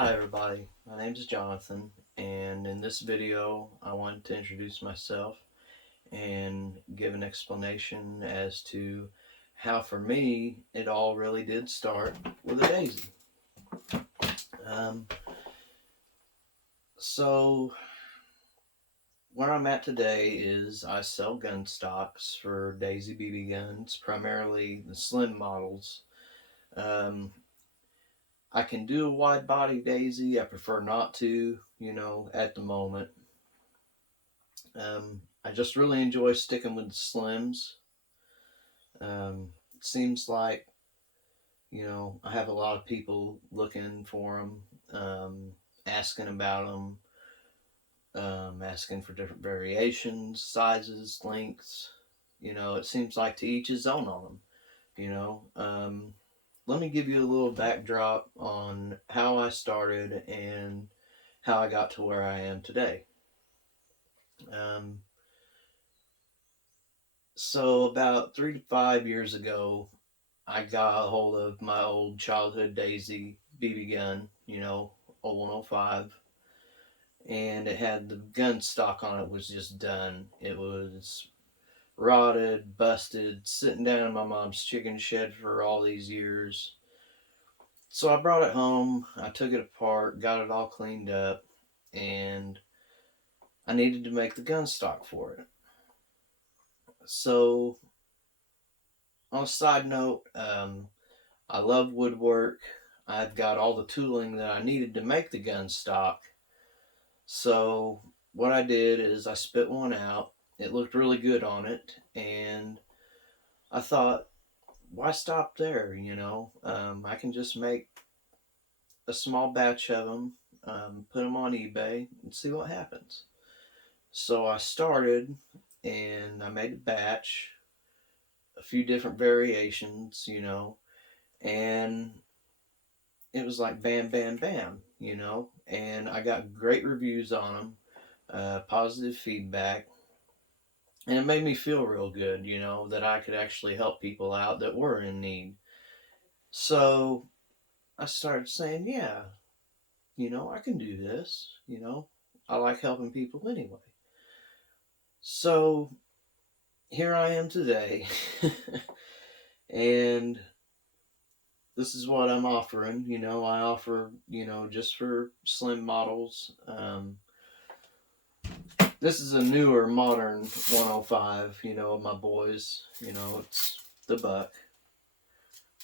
Hi everybody, my name is Jonathan, and in this video I wanted to introduce myself and give an explanation as to how for me it all really did start with a daisy. Um, so where I'm at today is I sell gun stocks for daisy BB guns, primarily the slim models. Um, I can do a wide body daisy. I prefer not to, at the moment. I just really enjoy sticking with the slims. It seems like, I have a lot of people looking for them, asking about them, asking for different variations, sizes, lengths. It seems like to each his own on them, you know. Let me give you a little backdrop on how I started and how I got to where I am today. Um, so about 3 to 5 years ago, I got a hold of my old childhood Daisy BB gun, a 105, and it had the gun stock on it was just done. It was rotted, busted, sitting down in my mom's chicken shed for all these years. So I brought it home, I took it apart, got it all cleaned up, and I needed to make the gun stock for it. So, on a side note, I love woodwork. I've got all the tooling that I needed to make the gun stock. So what I did is I spit one out. It looked really good on it, and I thought, why stop there? I can just make a small batch of them, put them on eBay, and see what happens. So I started, and I made a batch, a few different variations, and it was like bam, bam, bam, and I got great reviews on them, positive feedback, and it made me feel real good, that I could actually help people out that were in need. So I started saying, yeah, I can do this, I like helping people anyway. So here I am today, and this is what I'm offering. I offer, just for slim models. This is a newer, modern 105, my boys. It's the buck.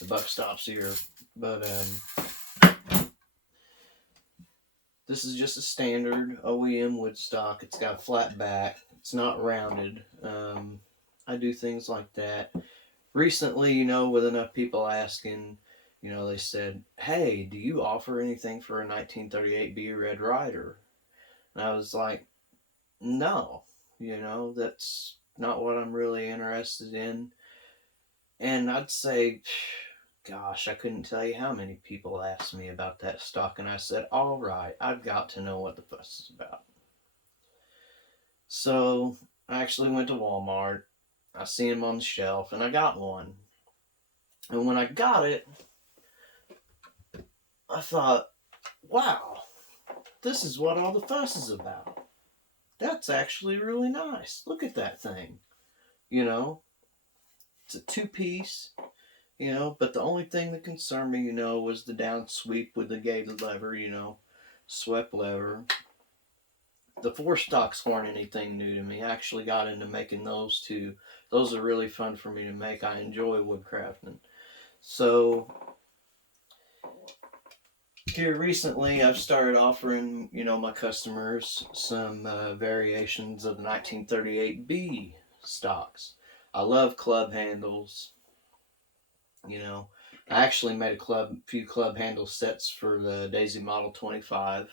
The buck stops here. But this is just a standard OEM wood stock. It's got a flat back. It's not rounded. I do things like that. Recently, with enough people asking, they said, hey, do you offer anything for a 1938B Red Ryder? And I was like, no, that's not what I'm really interested in. And I'd say, gosh, I couldn't tell you how many people asked me about that stock. And I said, all right, I've got to know what the fuss is about. So I actually went to Walmart. I see him on the shelf, and I got one. And when I got it, I thought, wow, this is what all the fuss is about. That's actually really nice. Look at that thing. It's a two-piece, but the only thing that concerned me, was the down sweep with the gated lever, swept lever. The four stocks weren't anything new to me. I actually got into making those too. Those are really fun for me to make. I enjoy woodcrafting. So here recently, I've started offering, my customers some variations of the 1938B stocks. I love club handles. I actually made a few club handle sets for the Daisy Model 25.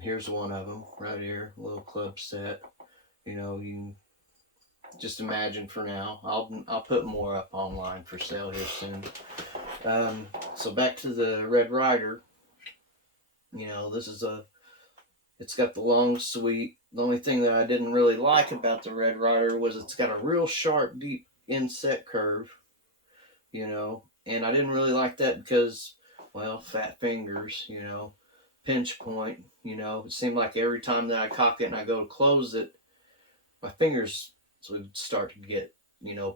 Here's one of them right here, a little club set. You can just imagine for now. I'll put more up online for sale here soon. So back to the Red Ryder. It's got the long sweep. The only thing that I didn't really like about the Red Ryder was it's got a real sharp, deep inset curve, and I didn't really like that because well, fat fingers, pinch point, it seemed like every time that I cock it and I go to close it, my fingers would start to get,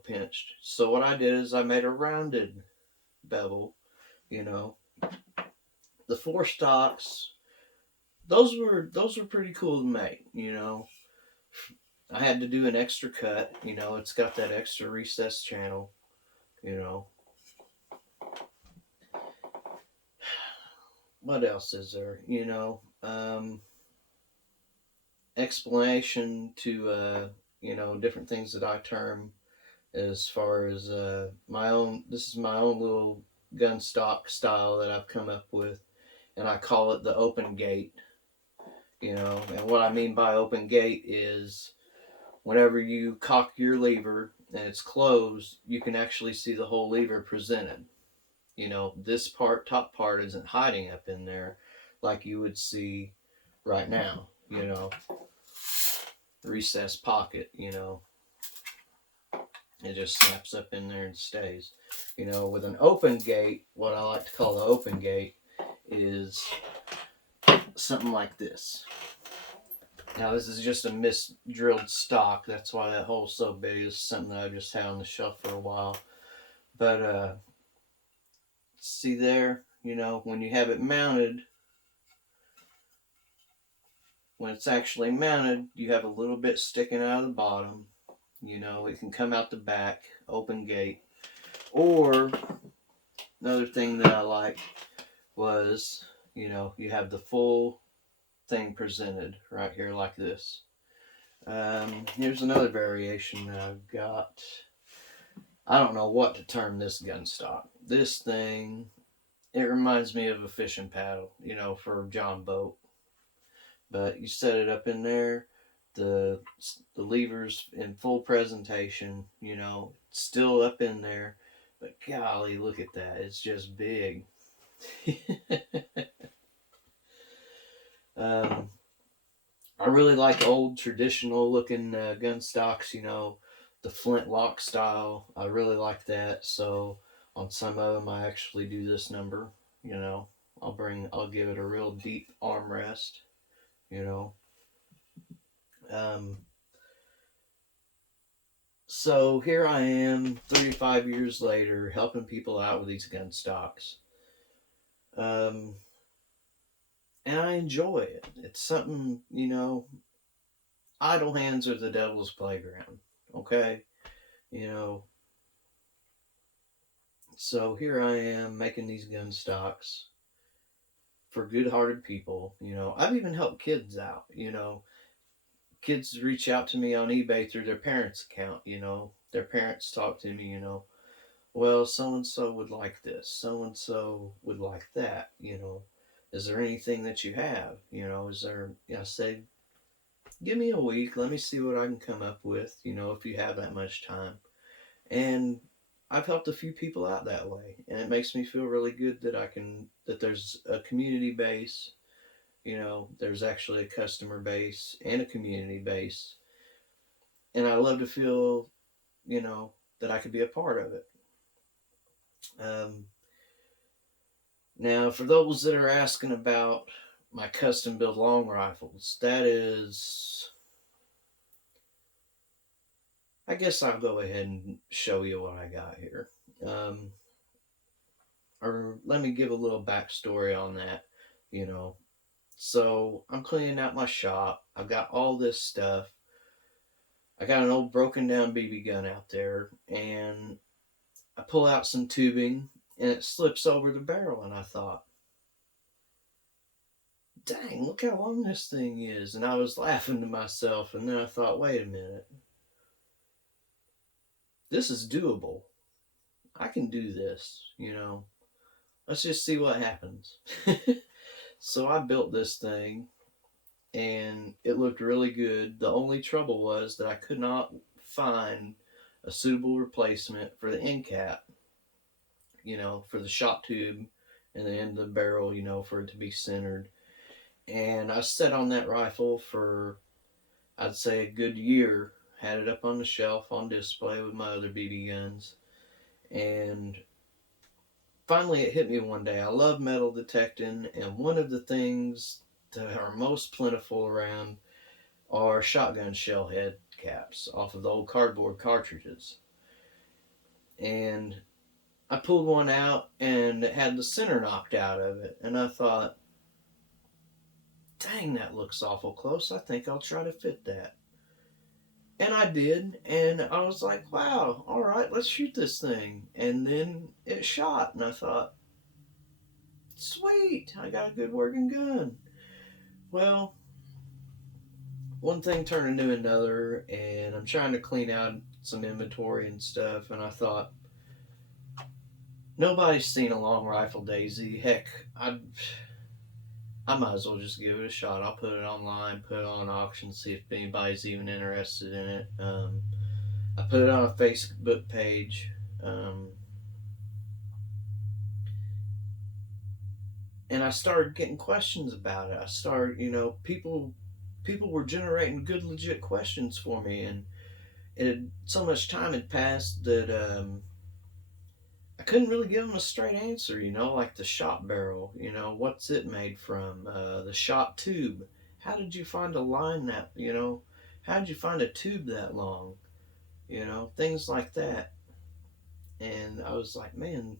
pinched. So what I did is I made a rounded bevel, you know. The four stocks, those were pretty cool to make. I had to do an extra cut, it's got that extra recess channel, you know. What else is there? Explanation to different things that I term as far as my own. This is my own little gun stock style that I've come up with, and I call it the open gate. And what I mean by open gate is whenever you cock your lever and it's closed, you can actually see the whole lever presented. This top part isn't hiding up in there like you would see right now. Recessed pocket. It just snaps up in there and stays. With an open gate, what I like to call the open gate is something like this. Now this is just a mis-drilled stock. That's why that hole's so big. It's something that I just had on the shelf for a while. But see there, when you have it mounted, when it's actually mounted, you have a little bit sticking out of the bottom. It can come out the back, open gate. Or another thing that I like was, you have the full thing presented right here like this. Here's another variation that I've got. I don't know what to term this gun stock. This thing, it reminds me of a fishing paddle, for John boat. But you set it up in there, the levers in full presentation, still up in there. But golly, look at that. It's just big. um, I really like old traditional looking gun stocks, the flintlock style. I really like that. So on some of them, I actually do this number. I'll give it a real deep armrest. You know. Um, so here I am, 35 years later, helping people out with these gun stocks. Um, and I enjoy it. It's something, idle hands are the devil's playground. Okay? You know, so here I am making these gun stocks for good-hearted people. I've even helped kids out. Kids reach out to me on eBay through their parents' account. Their parents talk to me. Well, so and so would like this. So and so would like that. Is there anything that you have? Is there? I say, give me a week. Let me see what I can come up with. If you have that much time. And I've helped a few people out that way, and it makes me feel really good that there's a community base. There's actually a customer base and a community base, and I love to feel, that I could be a part of it. Um, Now, for those that are asking about my custom built long rifles, I guess I'll go ahead and show you what I got here. Um, or let me give a little backstory on that. You know, so I'm cleaning out my shop. I've got all this stuff. I got an old broken down BB gun out there, and I pull out some tubing, and it slips over the barrel, and I thought, dang, look how long this thing is. And I was laughing to myself, and then I thought, wait a minute, this is doable. I can do this. Let's just see what happens. So I built this thing, and it looked really good. The only trouble was that I could not find a suitable replacement for the end cap, for the shot tube and the end of the barrel, for it to be centered. And I sat on that rifle for, I'd say, a good year. Had it up on the shelf on display with my other BB guns. And finally it hit me one day. I love metal detecting, and one of the things that are most plentiful around are shotgun shell head caps off of the old cardboard cartridges. And I pulled one out and it had the center knocked out of it. And I thought, dang, that looks awful close. I think I'll try to fit that. And I did. And I was like, wow, all right, let's shoot this thing. And then it shot. And I thought, sweet, I got a good working gun. Well, one thing turned into another. And I'm trying to clean out some inventory and stuff. And I thought, nobody's seen a long rifle Daisy. Heck, I might as well just give it a shot. I'll put it online, put it on auction, see if anybody's even interested in it. I put it on a Facebook page, um, and I started getting questions about it. I started, people were generating good, legit questions for me, and so much time had passed that I couldn't really give them a straight answer, like the shot barrel, what's it made from? The shot tube. How did you find a line how did you find a tube that long? Things like that. And I was like, man,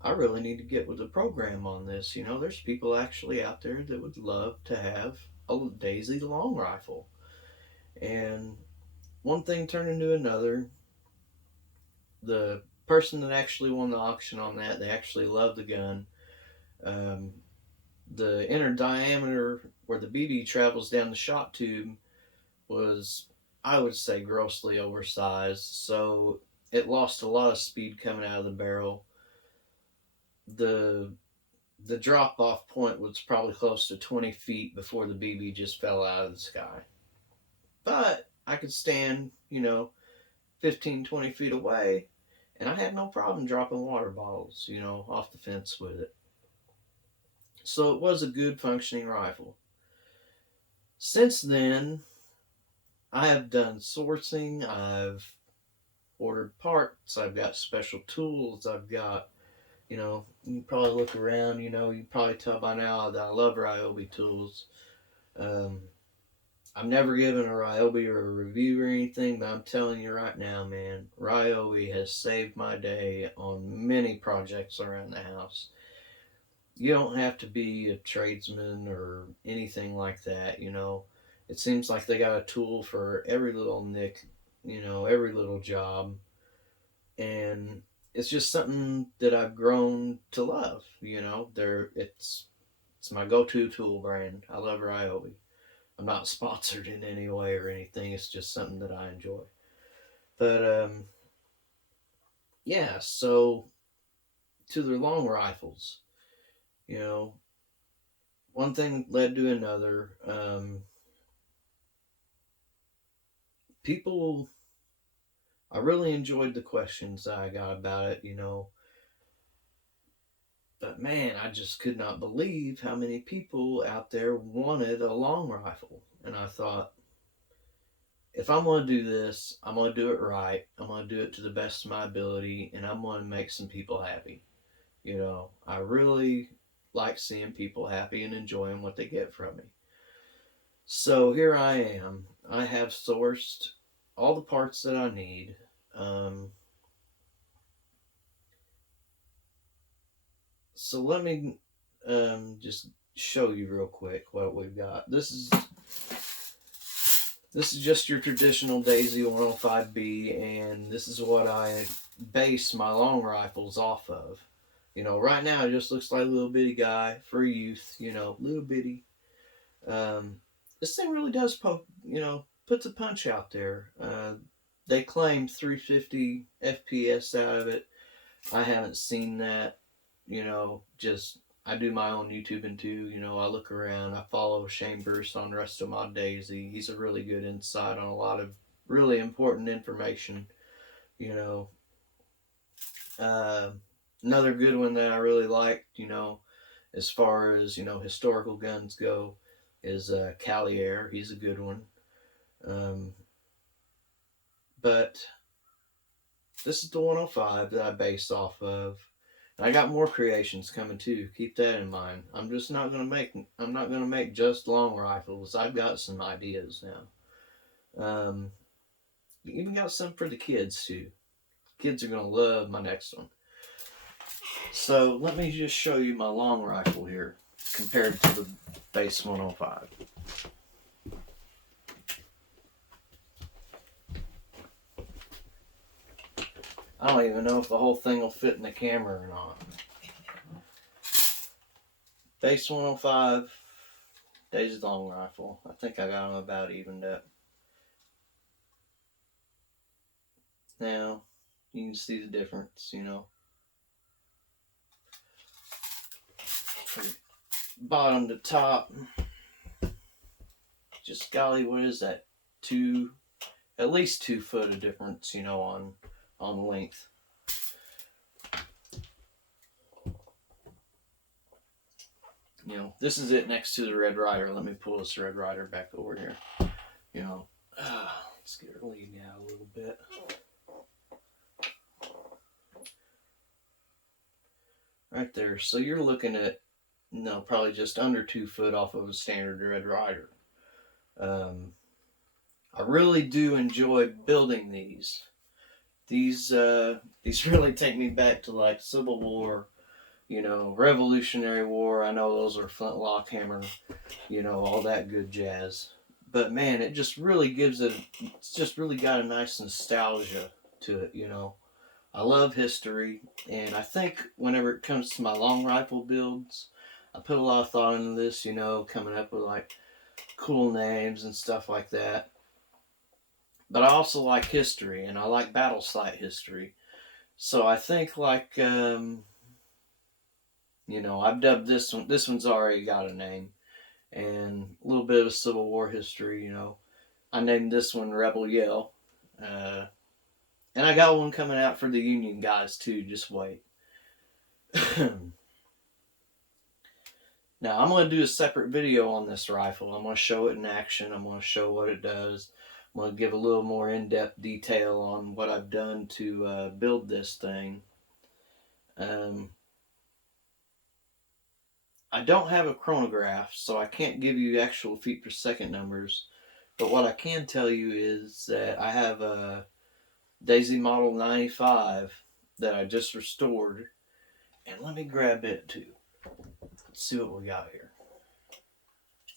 I really need to get with the program on this. There's people actually out there that would love to have a Daisy long rifle. And one thing turned into another. The person that actually won the auction on that, they actually loved the gun. Um, the inner diameter where the BB travels down the shot tube was, I would say, grossly oversized. So it lost a lot of speed coming out of the barrel. The the drop off point was probably close to 20 feet before the BB just fell out of the sky. But I could stand, 15, 20 feet away, and I had no problem dropping water bottles, off the fence with it. So it was a good functioning rifle. Since then, I have done sourcing, I've ordered parts, I've got special tools, I've got, you probably look around, you probably tell by now that I love Ryobi tools. Um, I've never given a Ryobi or a review or anything, but I'm telling you right now, man, Ryobi has saved my day on many projects around the house. You don't have to be a tradesman or anything like that, It seems like they got a tool for every little nick, every little job. And it's just something that I've grown to love, it's my go-to tool brand. I love Ryobi. I'm not sponsored in any way or anything. It's just something that I enjoy. But yeah, so to their long rifles, you know, one thing led to another. People, I really enjoyed the questions that I got about it, but man, I just could not believe how many people out there wanted a long rifle. And I thought, if I'm going to do this, I'm going to do it right. I'm going to do it to the best of my ability, and I'm going to make some people happy. I really like seeing people happy and enjoying what they get from me. So here I am. I have sourced all the parts that I need. Um, so let me just show you real quick what we've got. This is just your traditional Daisy 105B, and this is what I base my long rifles off of. Right now it just looks like a little bitty guy for youth, little bitty. Um, this thing really does puts a punch out there. They claim 350 FPS out of it. I haven't seen that. Just I do my own YouTubing too. I look around. I follow Shane Bruce on Rest of My Daisy. He's a really good insight on a lot of really important information. You know, uh, Another good one that I really liked. As far as historical guns go, is Calier. He's a good one. Um, but this is the 105 that I base off of. And I got more creations coming too. Keep that in mind. I'm not gonna make just long rifles. I've got some ideas now. Even got some for the kids too. Kids are gonna love my next one. So let me just show you my long rifle here compared to the base 105. I don't even know if the whole thing will fit in the camera or not. Base 105, Daisy long rifle. I think I got them about evened up. Now, you can see the difference, you know. From bottom to top, just golly, what is that? At least 2 foot of difference, you know, on length. You know, this is it next to the Red Ryder. Let me pull this Red Ryder back over here. You know, let's get her leading out a little bit. Right there. So you're looking at, no, probably just under 2 foot off of a standard Red Ryder. I really do enjoy building these. These really take me back to like Civil War, you know, Revolutionary War. I know those are flintlock hammer, you know, all that good jazz. But man, it just really it's just really got a nice nostalgia to it, you know. I love history, and I think whenever it comes to my long rifle builds, I put a lot of thought into this, you know, coming up with like cool names and stuff like that. But I also like history, and I like battle site history. So I think like you know, I've dubbed this one. This one's already got a name, and a little bit of Civil War history. You know, I named this one Rebel Yell, and I got one coming out for the Union guys too. Just wait. Now I'm going to do a separate video on this rifle. I'm going to show it in action. I'm going to show what it does. I'm going to give a little more in-depth detail on what I've done to build this thing. I don't have a chronograph, so I can't give you actual feet per second numbers. But what I can tell you is that I have a Daisy Model 95 that I just restored. And let me grab it too. Let's see what we got here.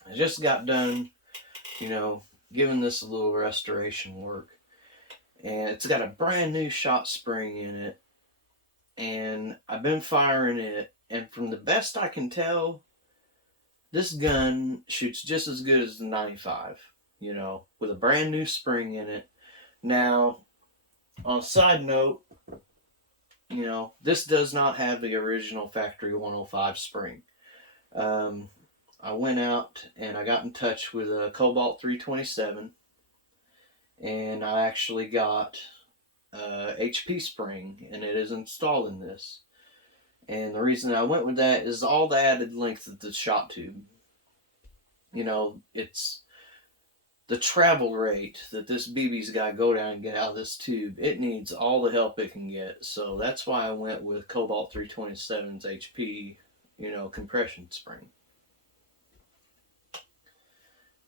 I just got done, you know, giving this a little restoration work. And it's got a brand new shot spring in it. And I've been firing it. And from the best I can tell, this gun shoots just as good as the 95, you know, with a brand new spring in it. Now, on a side note, you know, this does not have the original factory 105 spring. I went out and I got in touch with a Cobalt 327, and I actually got a HP spring, and it is installed in this. And the reason I went with that is all the added length of the shot tube. You know, it's the travel rate that this BB's got to go down and get out of this tube. It needs all the help it can get. So that's why I went with Cobalt 327's HP, you know, compression spring.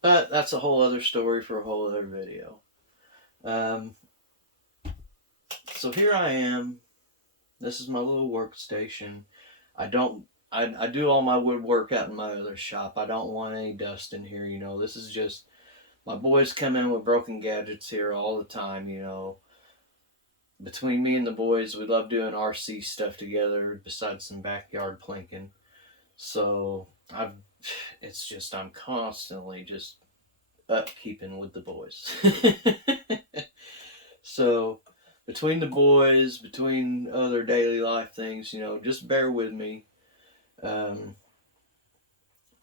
But that's a whole other story for a whole other video. So here I am. This is my little workstation. I do all my woodwork out in my other shop. I don't want any dust in here, you know. This is just, my boys come in with broken gadgets here all the time, you know. Between me and the boys, we love doing RC stuff together besides some backyard plinking. So it's just, I'm constantly just upkeeping with the boys. So between the boys, between other daily life things, you know, just bear with me. I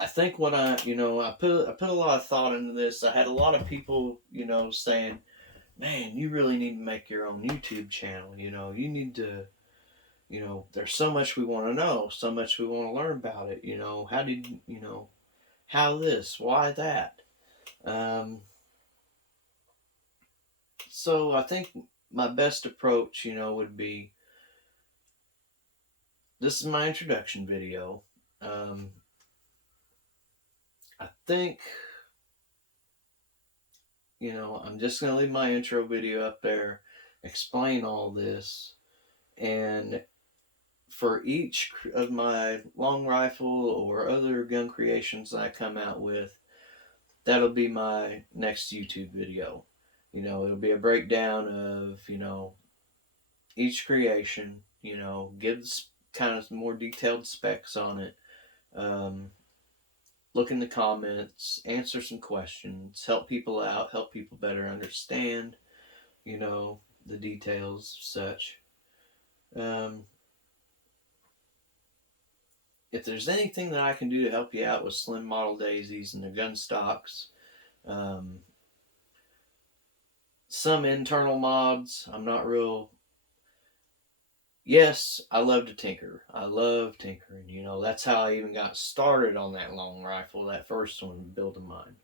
think what I put a lot of thought into this. I had a lot of people, you know, saying, man, you really need to make your own YouTube channel. You know, you need to, you know, there's so much we want to know, so much we want to learn about it. You know, how this, why that? So I think my best approach, you know, would be this is my introduction video. I think, I'm just going to leave my intro video up there, explain all this, and for each of my long rifle or other gun creations I come out with, that'll be my next YouTube video. It'll be a breakdown of, each creation, gives kind of more detailed specs on it. Look in the comments, answer some questions, help people out, help people better understand, the details, such. Um, if there's anything that I can do to help you out with slim model daisies and the gun stocks, um, some internal mods, I'm not real. Yes, I love to tinker. I love tinkering. That's how I even got started on that long rifle, that first one, building mine.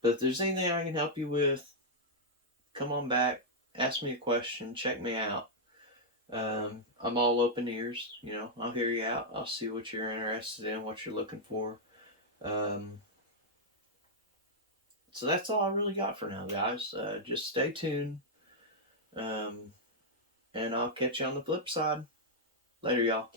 But if there's anything I can help you with, come on back, ask me a question, check me out. I'm all open ears. I'll hear you out. I'll see what you're interested in, what you're looking for. So that's all I really got for now, guys. Just stay tuned. And I'll catch you on the flip side. Later, y'all.